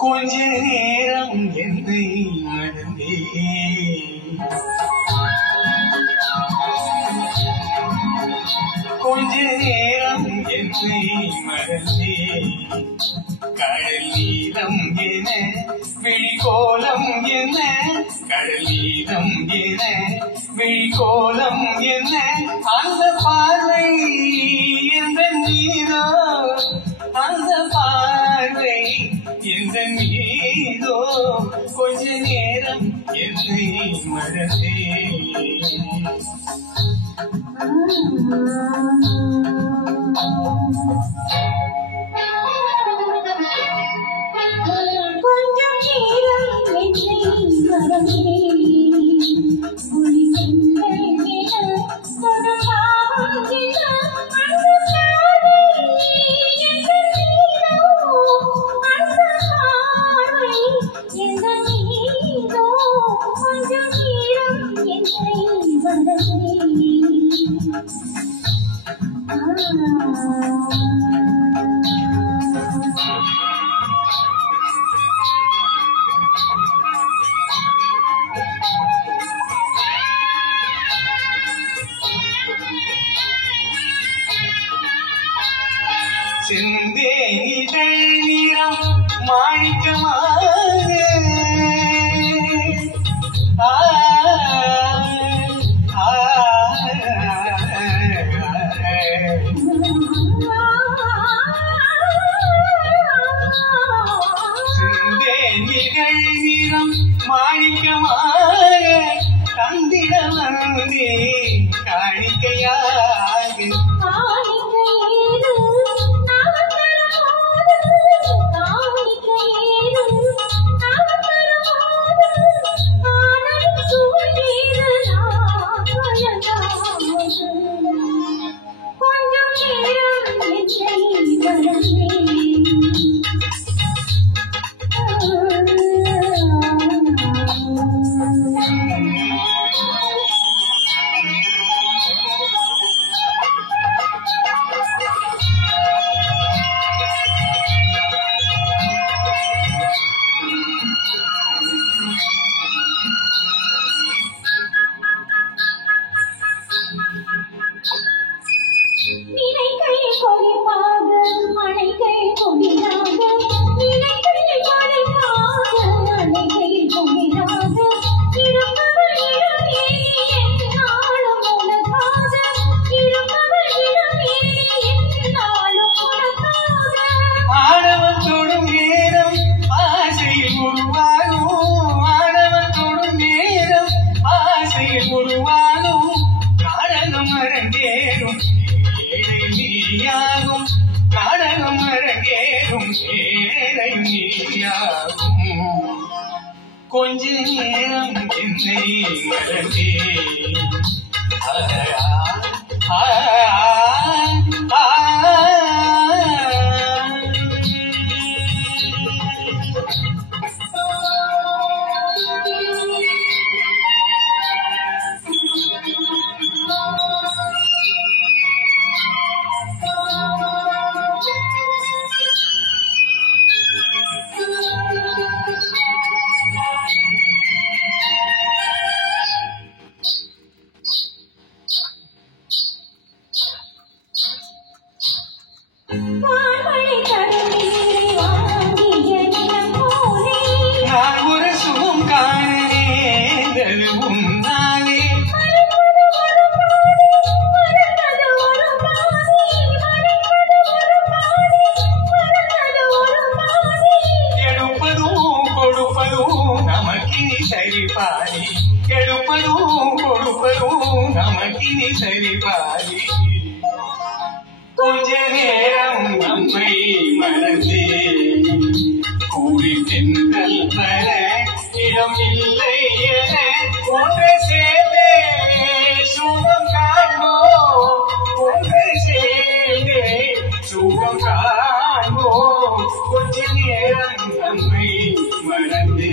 கொஞ்ச நேரம் என்னை மறந்தே கொஞ்ச நேரம் என்னை மறந்தே கடல் நீளம் என விழிகோலம் என்ன கடல் நீளம் என விழிகோலம் என்ன அந்த பார்வை எந்த நீரோ அந்த பார்வை எந்த நீரோ கொஞ்ச நேரம் என்னை மறந்தே கொஞ்சம் நேரம் என்னை மறந்தே செந்தேனிதழ் நிறம் மாணிக்கமாக செந்தேனிதழ் நிறம் மாணிக்கமாக தந்திட வந்தே காணிக்கையாக நாடகம் அரங்கேறும் ஏழை நீயாகும் கொஞ்ச நேரம் என்னை மறந்தே நமக்கினி சரி பாரி கொஞ்ச நேரம் நம்மை மறந்தே கூடி சென்றல் வர இடம் இல்லை என ஒன்று சேர்ந்தே சுகம் காண்போம் சுகம் காண்போம் கொஞ்ச நேரம் நம்மை மறந்தே